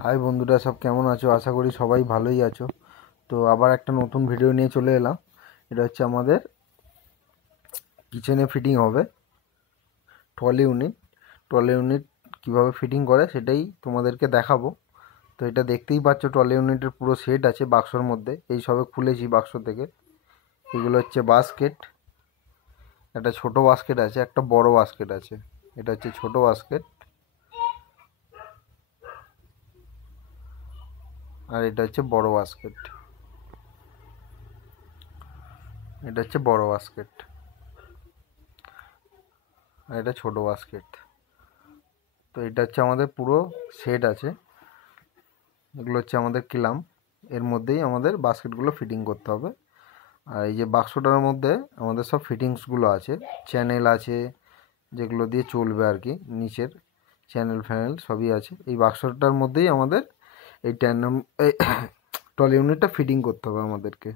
High বন্ধুরা, সব কেমন আছো? আশা করি সবাই ভালোই আছো। তো আবার একটা নতুন ভিডিও নিয়ে চলে এলাম। এটা হচ্ছে আমাদের কিচেনে ফিটিং হবে ট্রলি ইউনিট কীভাবে ফিটিং করে সেটাই তোমাদেরকে দেখাবো। তো এটা দেখতেই পাচ্ছ, ট্রলি ইউনিটের পুরো সেট আছে বাক্সর মধ্যে। এই সবে খুলেছি বাক্স থেকে। এগুলো হচ্ছে বাস্কেট। একটা ছোট বাস্কেট আছে, একটা বড় বাস্কেট আছে। এটা হচ্ছে ছোট বাস্কেট, আর এটা হচ্ছে বড় বাস্কেট। এটা হচ্ছে বড় বাস্কেট, আর এটা ছোট বাস্কেট। তো এটা হচ্ছে আমাদের পুরো সেট আছে। এগুলো হচ্ছে আমাদের কিলাম। এর মধ্যেই আমাদের বাস্কেটগুলো ফিটিং করতে হবে। আর এই যে বাক্সটার মধ্যে আমাদের সব ফিটিংসগুলো আছে, চ্যানেল আছে যেগুলো দিয়ে চলবে আর কি। নিচের চ্যানেল ফ্যানেল সবই আছে এই বাক্সটার মধ্যেই। আমাদের এই এই ট্রলি ইউনিটটা ফিটিং করতে হবে আমাদেরকে।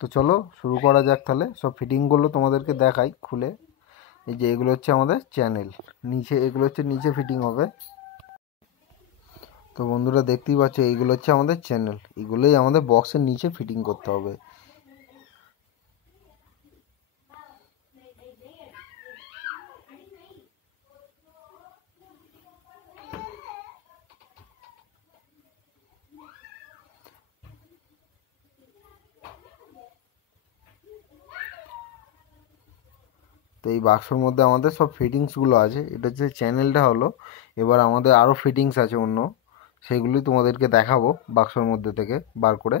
তো চলো শুরু করা যাক তাহলে। সব ফিটিংগুলো তোমাদেরকে দেখাই খুলে। এই যে এগুলো হচ্ছে আমাদের চ্যানেল, নিচে এগুলো হচ্ছে নিচে ফিটিং হবে। তো বন্ধুরা দেখতেই পাচ্ছ, এইগুলো হচ্ছে আমাদের চ্যানেল। এগুলোই আমাদের বক্সের নিচে ফিটিং করতে হবে। তো এই বাক্সর মধ্যে আমাদের সব ফিটিংসগুলো আছে। এটা হচ্ছে চ্যানেলটা হলো। এবার আমাদের আরও ফিটিংস আছে অন্য, সেগুলি তোমাদেরকে দেখাবো বাক্সর মধ্যে থেকে বার করে।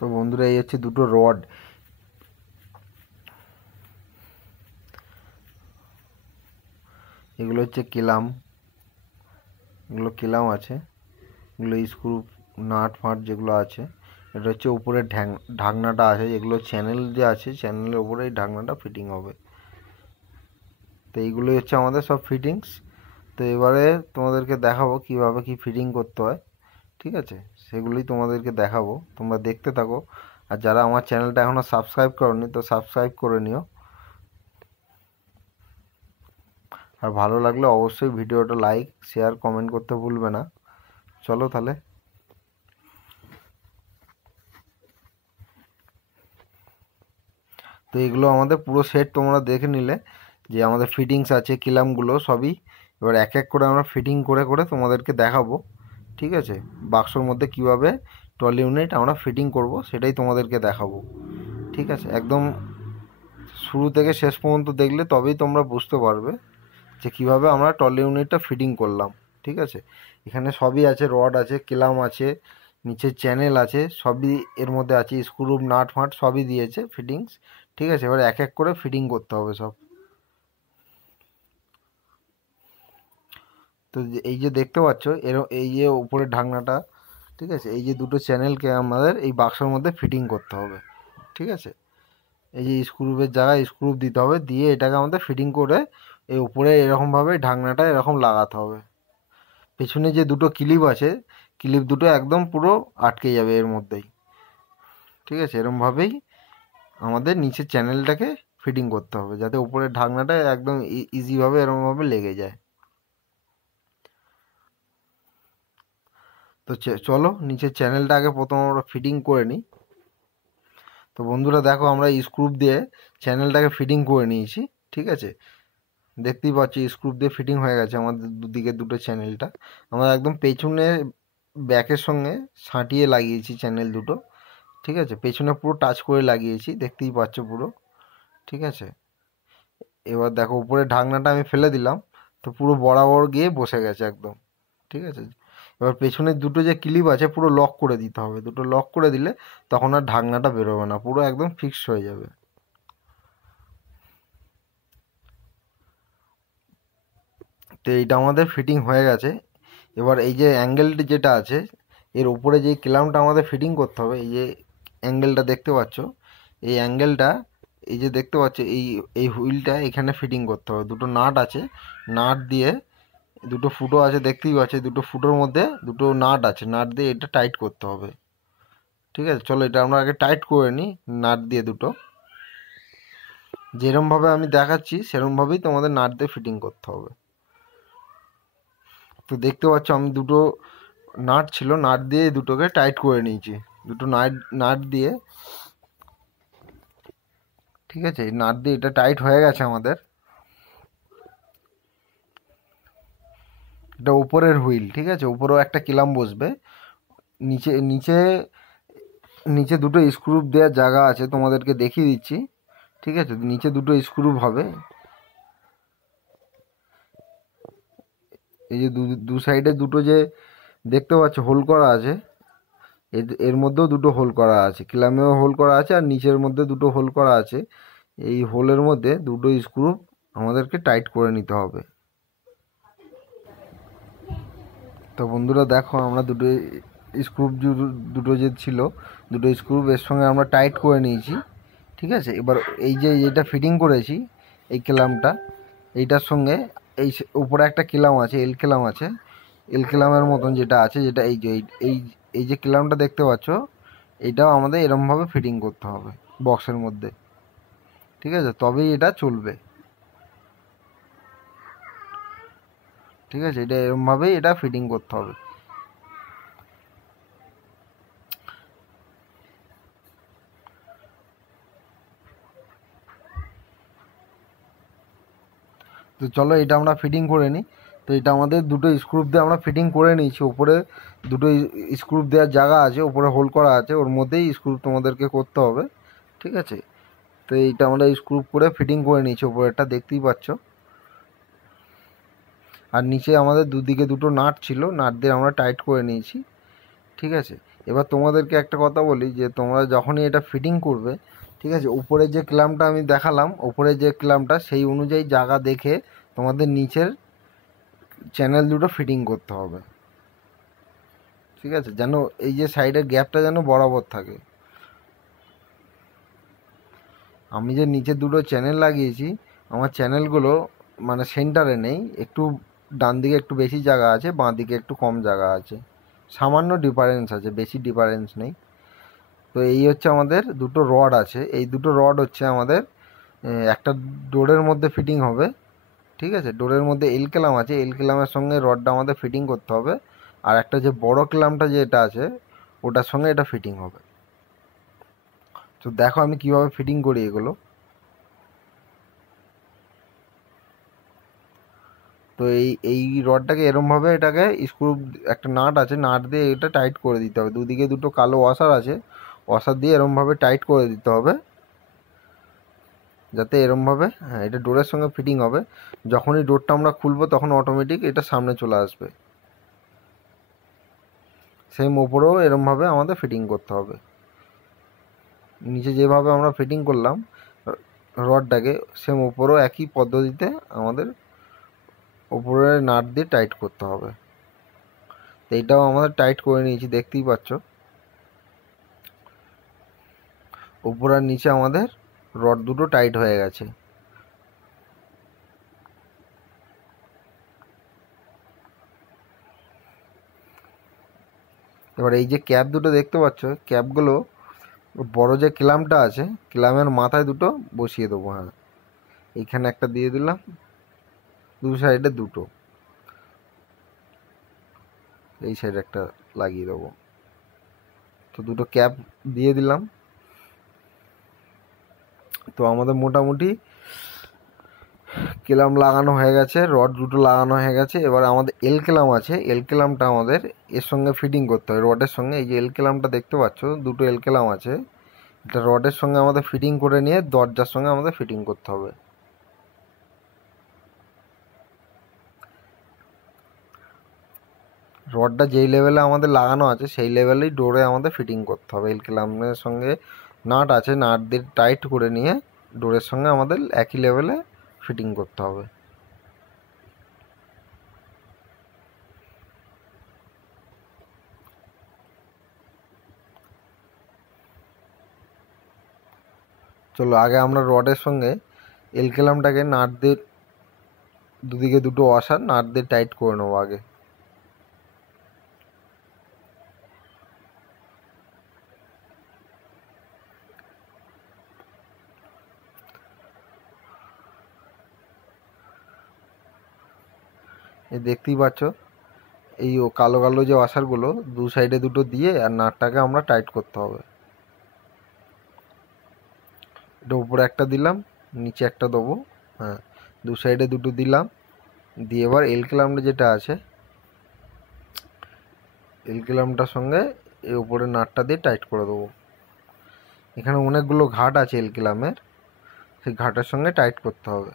তো বন্ধুরা এই হচ্ছে দুটো রড। এগুলো হচ্ছে কিলাম, এগুলো কিলাম আছে। এগুলো স্ক্রু নাট ফাট যেগুলো আছে। এটা হচ্ছে উপরে ঢাকনাটা আছে, যেগুলো চ্যানেল যে আছে চ্যানেলের উপরে এই ঢাকনাটা ফিটিং হবে। তো এইগুলোই হচ্ছে আমাদের সব ফিটিংস। তো এবারে তোমাদেরকে দেখাবো কিভাবে কি ফিটিং করতে হয়, ঠিক আছে? সেগুলোই তোমাদেরকে দেখাবো, তোমরা দেখতে থাকো। আর যারা আমার চ্যানেলটা এখনও সাবস্ক্রাইব করোনি, তো সাবস্ক্রাইব করে নিও। আর ভালো লাগলে অবশ্যই ভিডিওটা লাইক শেয়ার কমেন্ট করতে ভুলবে না। চলো তাহলে। তো এগুলো আমাদের পুরো সেট তোমরা দেখে নিলে, যে আমাদের ফিটিংস আছে কিলামগুলো সবই। এবার এক এক করে আমরা ফিটিং করে করে তোমাদেরকে দেখাবো, ঠিক আছে? বাক্সর মধ্যে কিভাবে ট্রলি ইউনিট আমরা ফিটিং করব সেটাই তোমাদেরকে দেখাবো, ঠিক আছে? একদম শুরু থেকে শেষ পর্যন্ত দেখলে তবেই তোমরা বুঝতে পারবে যে কীভাবে আমরা ট্রলি ইউনিটটা ফিটিং করলাম, ঠিক আছে? এখানে সবই আছে, রড আছে, কিলাম আছে, নিচে চ্যানেল আছে, সবই এর মধ্যে আছে। স্ক্রু নাট ফাট সবই দিয়েছে ফিটিংস, ঠিক আছে? এবার এক এক করে ফিটিং করতে হবে সব। তো এই যে দেখতে পাচ্ছ এই যে উপরে ঢাকনাটা, ঠিক আছে? এই যে দুটো চ্যানেলকে আমাদের এই বাক্সের মধ্যে ফিটিং করতে হবে, ঠিক আছে? এই যে স্ক্রুপের জায়গায় স্ক্রু দিতে হবে, দিয়ে এটাকে আমাদের ফিটিং করে এই উপরে এরকমভাবে ঢাকনাটা এরকম লাগাতে হবে। পেছনে যে দুটো ক্লিপ আছে, ক্লিপ দুটো একদম পুরো আটকে যাবে এর মধ্যেই, ঠিক আছে? এরমভাবেই আমাদের নিচের চ্যানেলটাকে ফিটিং করতে হবে, যাতে উপরের ঢাকনাটা একদম ইজিভাবে এরমভাবে লেগে যায়। তো চলো নিচের চ্যানেলটা আগে প্রথম আমরা ফিটিং করে নিই। তো বন্ধুরা দেখো, আমরা স্ক্রু দিয়ে চ্যানেলটাকে ফিটিং করে নিয়েছি, ঠিক আছে? দেখতেই পাচ্ছি স্ক্রু দিয়ে ফিটিং হয়ে গেছে আমাদের দুদিকে দুটো চ্যানেলটা। আমরা একদম পেছনে ব্যাকের সঙ্গে সাঁটিয়ে লাগিয়েছি চ্যানেল দুটো, ঠিক আছে? পেছনে পুরো টাচ করে লাগিয়েছি, দেখতেই পাচ্ছ পুরো, ঠিক আছে? এবার দেখো উপরে ঢাকনাটা আমি ফেলে দিলাম, তো পুরো বরাবর গিয়ে বসে গেছে একদম, ঠিক আছে? এবার পেছনের দুটো যে ক্লিপ আছে পুরো লক করে দিতে হবে। দুটো লক করে দিলে তখন আর ঢাকনাটা বেরোবে না, পুরো একদম ফিক্সড হয়ে যাবে। তো এইটা আমাদের ফিটিং হয়ে গেছে। এবার এই যে অ্যাঙ্গেলটি যেটা আছে, এর উপরে যে ক্ল্যাম্পটা আমাদের ফিটিং করতে হবে, এই যে অ্যাঙ্গেলটা দেখতে পাচ্ছ, এই অ্যাঙ্গেলটা, এই যে দেখতে পাচ্ছ এই এই হুইলটা এখানে ফিটিং করতে হবে। দুটো নাট আছে, নাট দিয়ে দুটো ফুটো আছে দেখতেই পাচ্ছ, দুটো ফুটোর মধ্যে দুটো নাট আছে, নাট দিয়ে এটা টাইট করতে হবে। ঠিক আছে, চলো এটা আমরা আগে টাইট করে নিই নাট দিয়ে দুটো। যেরমভাবে আমি দেখাচ্ছি সেরমভাবেই তোমাদের নাট দিয়ে ফিটিং করতে হবে। তো দেখতে পাচ্ছ আমি দুটো নাট ছিল, নাট দিয়ে দুটোকে টাইট করে নিয়েছি। দুটো নাট নাট দিয়ে, ঠিক আছে, এই নাট দিয়ে এটা টাইট হয়ে গেছে আমাদের। এটা উপরের হুইল, ঠিক আছে, উপরেও একটা কিলাম বসবে। নিচে নিচে নিচে দুটো স্ক্রু দেওয়ার জায়গা আছে, তোমাদেরকে দেখিয়ে দিচ্ছি। ঠিক আছে, নিচে দুটো স্ক্রু হবে। এই যে দু সাইডে দুটো যে দেখতে পাচ্ছ হোল করা আছে, এর মধ্যেও দুটো হোল করা আছে, কিলামেও হোল করা আছে আর নিচের মধ্যে দুটো হোল করা আছে। এই হোলের মধ্যে দুটো স্ক্রু আমাদেরকে টাইট করে নিতে হবে। তো বন্ধুরা দেখো আমরা দুটো স্ক্রু, দুটো যে ছিল দুটো স্ক্রু এর সঙ্গে আমরা টাইট করে নিয়েছি। ঠিক আছে, এবার এই যে যেটা ফিটিং করেছি এই ক্লামটা, এইটার সঙ্গে এই উপরে একটা ক্লাম আছে, এল ক্লাম আছে, এল ক্লামের মতন যেটা আছে, যেটা এই যে এই এই যে ক্লামটা দেখতে পাচ্ছ, এইটাও আমাদের এরমভাবে ফিটিং করতে হবে বক্সের মধ্যে। ঠিক আছে, তবেই এটা চলবে। ঠিক আছে, এটা এরমভাবেই এটা ফিটিং করতে হবে। তো চলো এটা আমরা ফিটিং করে নিই। তো এটা আমাদের দুটো স্ক্রু দিয়ে আমরা ফিটিং করে নিয়েছি। উপরে দুটো স্ক্রু দেওয়ার জায়গা আছে, উপরে হোল করা আছে, ওর মধ্যেই স্ক্রু তোমাদেরকে করতে হবে। ঠিক আছে, তো এইটা আমরা স্ক্রু করে ফিটিং করে নিয়েছি, উপরেরটা দেখতেই পাচ্ছ। আর নিচে আমাদের দুদিকে দুটো নাট ছিল, নাট দিয়ে আমরা টাইট করে নিয়েছি। ঠিক আছে, এবার তোমাদেরকে একটা কথা বলি, যে তোমরা যখনই এটা ফিটিং করবে, ঠিক আছে, উপরের যে ক্ল্যাম্পটা আমি দেখালাম, উপরের যে ক্ল্যাম্পটা সেই অনুযায়ী জায়গা দেখে তোমাদের নিচের চ্যানেল দুটো ফিটিং করতে হবে। ঠিক আছে, যেন এই যে সাইডের গ্যাপটা যেন বরাবর থাকে। আমি যে নিচে দুটো চ্যানেল লাগিয়েছি, আমার চ্যানেলগুলো মানে সেন্টারে নেই, একটু ডান দিকে একটু বেশি জায়গা আছে, বাঁ দিকে একটু কম জায়গা আছে, সামান্য ডিফারেন্স আছে, বেশি ডিফারেন্স নেই। তো এই হচ্ছে আমাদের দুটো রড আছে, এই দুটো রড হচ্ছে আমাদের একটা ডোরের মধ্যে ফিটিং হবে। ঠিক আছে, ডোরের মধ্যে এল ক্লাম আছে, এল ক্লামের সঙ্গে রডটা আমাদের ফিটিং করতে হবে। আর একটা যে বড় ক্লামটা যেটা আছে ওটার সঙ্গে এটা ফিটিং হবে। তো দেখো আমি কিভাবে ফিটিং করি এগুলো। তো এই রডটাকে এরমভাবে এটাকে স্ক্রু, একটা নাট আছে, নাট দিয়ে এটা টাইট করে দিতে হবে। দুদিকে দুটো কালো ওয়াশার আছে, ওয়াশার দিয়ে এরমভাবে টাইট করে দিতে হবে, যাতে এরমভাবে, হ্যাঁ, এটা ডোরের সঙ্গে ফিটিং হবে। যখনই ডোরটা আমরা খুলবো তখন অটোমেটিক এটা সামনে চলে আসবে। সেম ওপরেও এরমভাবে আমাদের ফিটিং করতে হবে। নিচে যেভাবে আমরা ফিটিং করলাম রডটাকে, সেম ওপরেও একই পদ্ধতিতে আমাদের ওপরে নাট দিয়ে টাইট করতে হবে। তো এইটাও আমাদের টাইট করে নিয়েছি, দেখতেই পাচ্ছ। উপর আর নিচে আমাদের রড দুটো টাইট হয়ে গেছে। এবার এই যে ক্যাপ দুটো দেখতে পাচ্ছ, ক্যাপগুলো বড় যে ক্লামটা আছে ক্লামের মাথায় দুটো বসিয়ে দেবো। হ্যাঁ, এইখানে একটা দিয়ে দিলাম, দু সাইডে দুটো, এই সাইডে একটা লাগিয়ে দেবো। তো দুটো ক্যাপ দিয়ে দিলাম। তো আমাদের মোটামুটি ক্লাম লাগানো হয়ে গেছে, রড দুটো লাগানো হয়ে গেছে। এবার আমাদের এল ক্লাম আছে, এল ক্লামটা আমাদের এর সঙ্গে ফিটিং করতে হবে, রডের সঙ্গে। এই যে এল ক্লামটা দেখতে পাচ্ছ, দুটো এল ক্লাম আছে, এটা রডের সঙ্গে আমাদের ফিটিং করে নিয়ে দরজার সঙ্গে আমাদের ফিটিং করতে হবে। রডটা যেই লেভেলে আমাদের লাগানো আছে সেই লেভেলেই ডোরে আমাদের ফিটিং করতে হবে। এল ক্লামের সঙ্গে নাট আছে, নাট দিয়ে টাইট করে নিয়ে ডোরের সঙ্গে আমাদের একই লেভেলে ফিটিং করতে হবে। চলো আগে আমরা রডের সঙ্গে এল ক্যালামটাকে নাট দিয়ে দুদিকে দুটো ওয়াশার নাট দিয়ে টাইট করে নেবো আগে। এই দেখতেই পাচ্ছ এই কালো কালো যে ওয়াশারগুলো দু সাইডে দুটো দিয়ে আর নাটটাকে আমরা টাইট করতে হবে। এটা উপরে একটা দিলাম, নিচে একটা দেবো, হ্যাঁ দু সাইডে দুটো দিলাম দিয়ে এবার এল ক্যালামটা যেটা আছে এল ক্যালামটার সঙ্গে এই উপরে নাটটা দিয়ে টাইট করে দেবো। এখানে অনেকগুলো ঘাট আছে এল ক্যালামের, সেই ঘাটের সঙ্গে টাইট করতে হবে।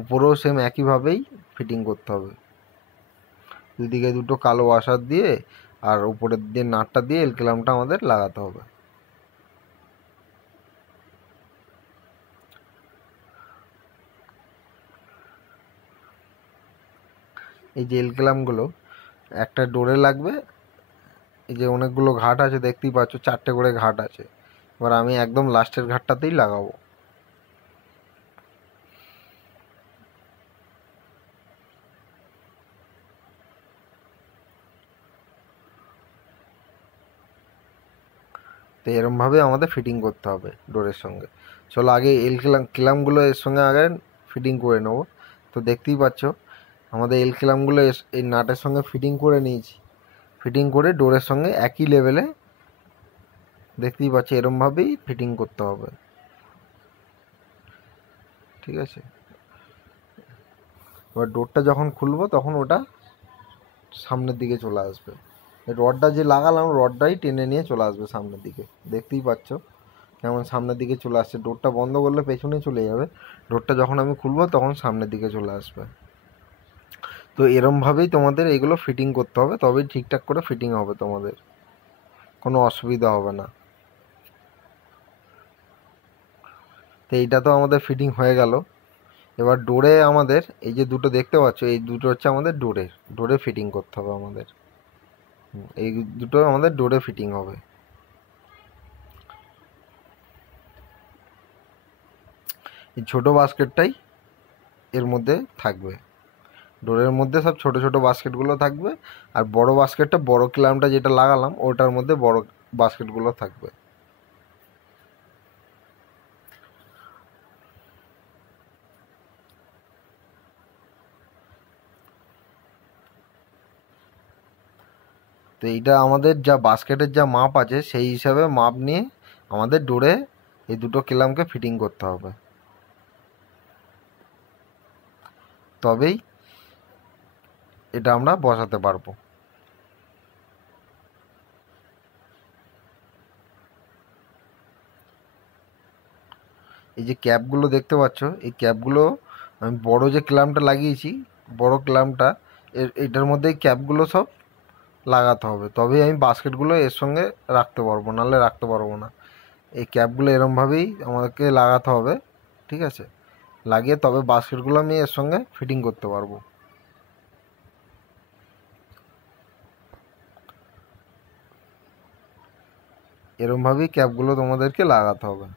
উপরেও সেম একইভাবেই ফিটিং করতে হবে, দুদিকে দুটো কালো ওয়াশার দিয়ে আর উপরের দিয়ে নাটটা দিয়ে এল ক্যালামটা আমাদের লাগাতে হবে। এই যে এল ক্যালামগুলো একটা ডোরে লাগবে, এই যে অনেকগুলো ঘাট আছে দেখতেই পাচ্ছ, 4টে করে ঘাট আছে। এবার আমি একদম লাস্টের ঘাটটাতেই লাগাবো। তো এরমভাবে আমাদের ফিটিং করতে হবে ডোরের সঙ্গে। চলো আগে এল ক্যালামগুলো এর সঙ্গে আগে ফিটিং করে নেবো। তো দেখতেই পাচ্ছ আমাদের এল ক্যালামগুলো এই নাটের সঙ্গে ফিটিং করে নিয়েছি। ফিটিং করে ডোরের সঙ্গে একই লেভেলে দেখতেই পাচ্ছ এরমভাবেই ফিটিং করতে হবে, ঠিক আছে। এবার ডোরটা যখন খুলবো তখন ওটা সামনের দিকে চলে আসবে, রডটা যে লাগালাম রডটাই টেনে নিয়ে চলে আসবে সামনের দিকে। দেখতেই পাচ্ছ কেমন সামনের দিকে চলে আসছে। ডোরটা বন্ধ করলে পেছনে চলে যাবে, ডোরটা যখন আমি খুলবো তখন সামনের দিকে চলে আসবে। তো এরমভাবেই তোমাদের এগুলো ফিটিং করতে হবে, তবেই ঠিকঠাক করে ফিটিং হবে, তোমাদের কোনো অসুবিধা হবে না। তো এইটা তো আমাদের ফিটিং হয়ে গেল। এবার ডোরে আমাদের এই যে দুটো দেখতে পাচ্ছ এই দুটো হচ্ছে আমাদের ডোরে ফিটিং করতে হবে আমাদের। এই দুটো আমাদের ডোরে ফিটিং হবে। এই ছোটো বাস্কেটটাই এর মধ্যে থাকবে, ডোরের মধ্যে সব ছোট ছোট বাস্কেটগুলো থাকবে, আর বড় বাস্কেটটা বড় ক্ল্যাম্পটা যেটা লাগালাম ওটার মধ্যে বড় বাস্কেটগুলো থাকবে। তো এইটা আমাদের যা বাস্কেটের যা মাপ আছে সেই হিসাবে মাপ নিয়ে আমাদের ডোরে এই দুটো ক্ল্যাম্পকে ফিটিং করতে হবে, তবেই এটা আমরা বসাতে পারবো। এই যে ক্যাপগুলো দেখতে পাচ্ছ এই ক্যাপগুলো আমি বড় যে ক্ল্যাম্পটা লাগিয়েছি বড় ক্ল্যাম্পটা এটার মধ্যে এই ক্যাপগুলো সব লাগাতে হবে, তবেই আমি বাস্কেটগুলো এর সঙ্গে রাখতে পারবো, নাহলে রাখতে পারবো না। এই ক্যাপগুলো এরমভাবেই আমাকে লাগাতে হবে, ঠিক আছে, লাগিয়ে তবে বাস্কেটগুলো আমি এর সঙ্গে ফিটিং করতে পারবো। এরমভাবেই ক্যাপগুলো তোমাদেরকে লাগাতে হবে।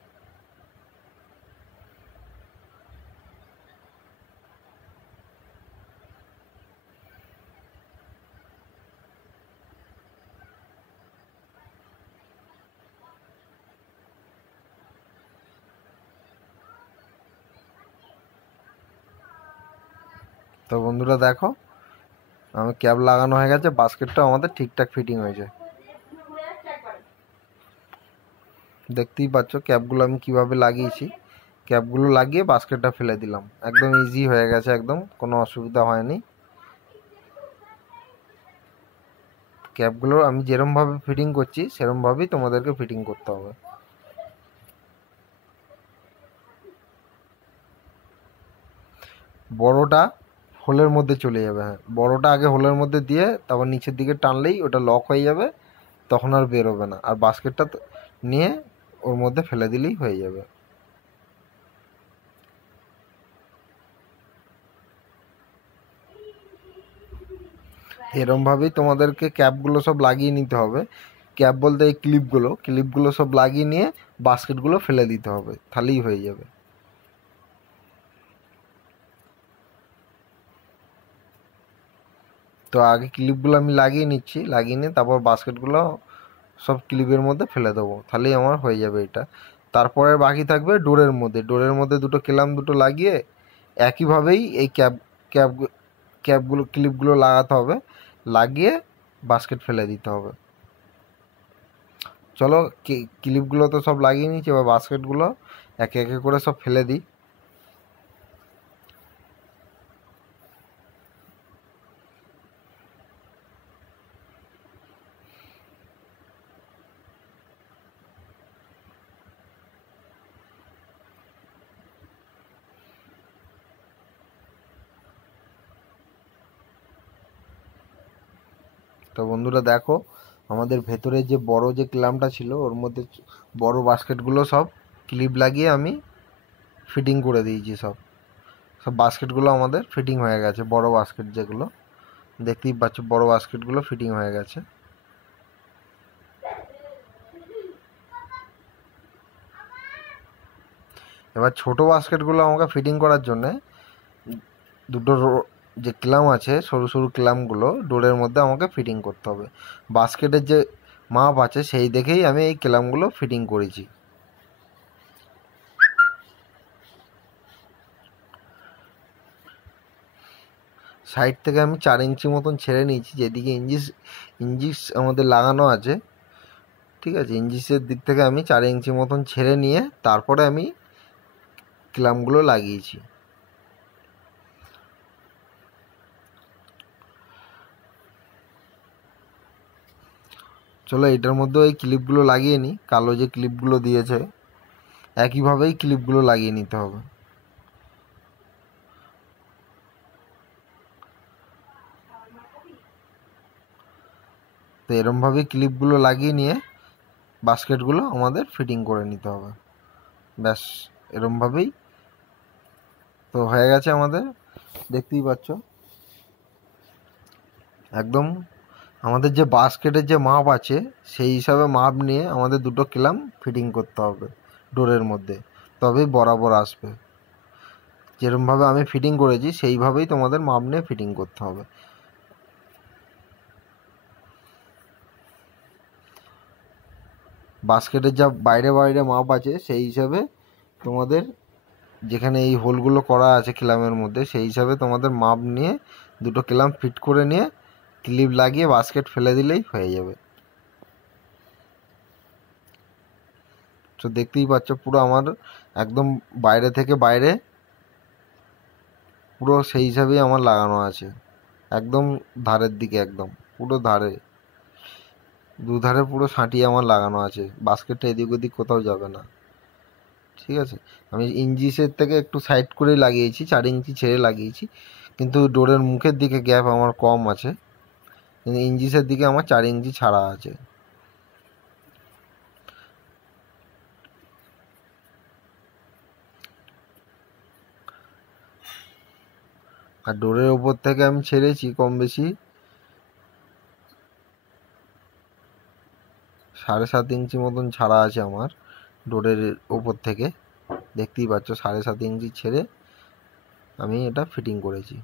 তো বন্ধুরা দেখো আমি ক্যাপ লাগানো হয়ে গেছে, বাস্কেটটা আমাদের ঠিকঠাক ফিটিং হয়েছে। দেখতেই পাচ্ছ ক্যাপগুলো আমি কিভাবে লাগিয়েছি, ক্যাপগুলো লাগিয়ে বাস্কেটটা ফেলে দিলাম, একদম ইজি হয়ে গেছে, একদম কোনো অসুবিধা হয়নি। ক্যাপগুলো আমি যেরমভাবে ফিটিং করছি সেরমভাবেই তোমাদেরকে ফিটিং করতে হবে। বড়টা হোলের মধ্যে চলে যাবে, হ্যাঁ বড়টা আগে হোলের মধ্যে দিয়ে তারপর নিচের দিকে টানলেই ওটা লক হয়ে যাবে, তখন আর বেরোবে না, আর বাস্কেটটা নিয়ে ওর মধ্যে ফেলে দিলেই হয়ে যাবে। এরমভাবেই তোমাদেরকে ক্যাপগুলো সব লাগিয়ে নিতে হবে। ক্যাপ বলতে এই ক্লিপগুলো সব লাগিয়ে নিয়ে বাস্কেটগুলো ফেলে দিতে হবে, তাহলেই হয়ে যাবে। তো আগে ক্লিপগুলো আমি লাগিয়ে নিচ্ছি, লাগিয়ে নিয়ে তারপর বাস্কেটগুলো সব ক্লিপের মধ্যে ফেলে দেবো, তাহলেই আমার হয়ে যাবে এটা। তারপরে বাকি থাকবে ডোরের মধ্যে দুটো ক্ল্যাম্প দুটো লাগিয়ে একইভাবেই এই ক্যাপ ক্লিপগুলো লাগাতে হবে, লাগিয়ে বাস্কেট ফেলে দিতে হবে। চলো ক্লিপগুলো তো সব লাগিয়ে নিচ্ছি, এবার বাস্কেটগুলো একে একে করে সব ফেলে দিই। তো বন্ধুরা দেখো, আমাদের ভেতরে যে বড় যে ক্ল্যাম্পটা ছিল ওর মধ্যে বড় বাস্কেটগুলো সব ক্লিপ লাগিয়ে আমি ফিটিং করে দিয়েছি। সব সব বাস্কেটগুলো আমাদের ফিটিং হয়ে গেছে, বড় বাস্কেট যেগুলো দেখতেই পাচ্ছ, বড় বাস্কেটগুলো ফিটিং হয়ে গেছে। এবার ছোট বাস্কেটগুলো আমাকে ফিটিং করার জন্যে দুটো যে ক্ল্যাম্প আছে, সরু সরু ক্ল্যাম্পগুলো ডোরের মধ্যে আমাকে ফিটিং করতে হবে। বাস্কেটের যে মাপ আছে সেই দেখেই আমি এই ক্ল্যাম্পগুলো ফিটিং করেছি। সাইড থেকে আমি 4 ইঞ্চি মতন ছেড়ে নিয়েছি, যেদিকে ইঞ্চিস আমাদের লাগানো আছে, ঠিক আছে, ইঞ্চিসের দিক থেকে আমি 4 ইঞ্চি মতন ছেড়ে নিয়ে তারপরে আমি ক্ল্যাম্পগুলো লাগিয়েছি। চলো এটার মধ্যে ওই ক্লিপগুলো লাগিয়ে নিই, কালো যে ক্লিপগুলো দিয়েছে একইভাবেই ক্লিপগুলো লাগিয়ে নিতে হবে। তো এরমভাবেই ক্লিপগুলো লাগিয়ে নিয়ে বাস্কেটগুলো আমাদের ফিটিং করে নিতে হবে। ব্যাস এরমভাবেই তো হয়ে গেছে আমাদের, দেখতেই পাচ্ছ একদম আমাদের যে বাস্কেটের যে মাপ আছে সেই হিসাবে মাপ নিয়ে আমাদের দুটো ক্ল্যাম্প ফিটিং করতে হবে ডোরের মধ্যে, তবেই বরাবর আসবে। যেরমভাবে আমি ফিটিং করেছি সেইভাবেই তোমাদের মাপ নিয়ে ফিটিং করতে হবে। বাস্কেটের যা বাইরে বাইরে মাপ আছে সেই হিসাবে তোমাদের যেখানে এই হোলগুলো করা আছে ক্ল্যাম্পের মধ্যে সেই হিসাবে তোমাদের মাপ নিয়ে দুটো ক্ল্যাম্প ফিট করে নিয়ে ক্লিপ লাগিয়ে বাস্কেট ফেলে দিলেই হয়ে যাবে। তো দেখতেই পাচ্ছ পুরো আমার একদম বাইরে থেকে বাইরে পুরো সেই হিসাবেই আমার লাগানো আছে, একদম ধারের দিকে, একদম পুরো ধারে দুধারে পুরো সাঁটিয়ে আমার লাগানো আছে, বাস্কেটটা এদিক ওদিক কোথাও যাবে না। ঠিক আছে, আমি ইঞ্চিসের থেকে একটু সাইড করেই লাগিয়েছি, 4 ইঞ্চি ছেড়ে লাগিয়েছি, কিন্তু ডোরের মুখের দিকে গ্যাপ আমার কম আছে, কিন্তু ইঞ্চিসের দিকে আমার 4 ইঞ্চি ছাড়া আছে। আর ডোরের ওপর থেকে আমি ছেড়েছি কম বেশি 7.5 ইঞ্চি মতন ছাড়া আছে আমার ডোরের ওপর থেকে, দেখতেই পাচ্ছ 7.5 ইঞ্চি ছেড়ে আমি এটা ফিটিং করেছি।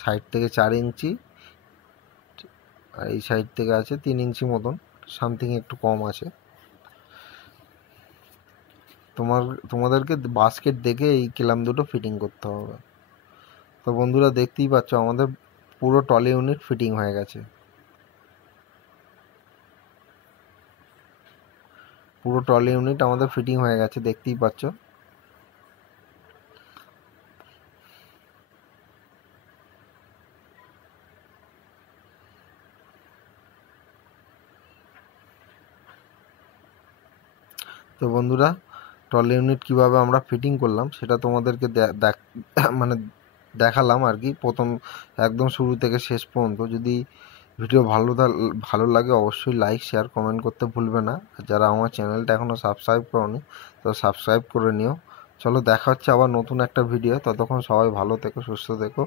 সাইড থেকে 4 ইঞ্চি আর এই সাইড থেকে আছে 3 ইঞ্চি মতন, সামথিং একটু কম আছে। তোমাদেরকে বাস্কেট দেখে এই ক্ল্যাম্প দুটো ফিটিং করতে হবে। তো বন্ধুরা দেখতেই পাচ্ছ আমাদের পুরো টলি ইউনিট ফিটিং হয়ে গেছে, পুরো টলি ইউনিট আমাদের ফিটিং হয়ে গেছে, দেখতেই পাচ্ছ। তো বন্ধুরা টলি ইউনিট কিভাবে আমরা ফিটিং করলাম সেটা তোমাদেরকে মানে দেখালাম আর কি, প্রথম একদম শুরু থেকে শেষ পর্যন্ত। যদি ভিডিও ভালো লাগে অবশ্যই লাইক শেয়ার কমেন্ট করতে ভুলবে না। আর যারা আমার চ্যানেলটা এখনও সাবস্ক্রাইব করোনি তো সাবস্ক্রাইব করে নিও। চলো দেখা হচ্ছে আবার নতুন একটা ভিডিও, ততক্ষণ সবাই ভালো থেকো, সুস্থ থেকো।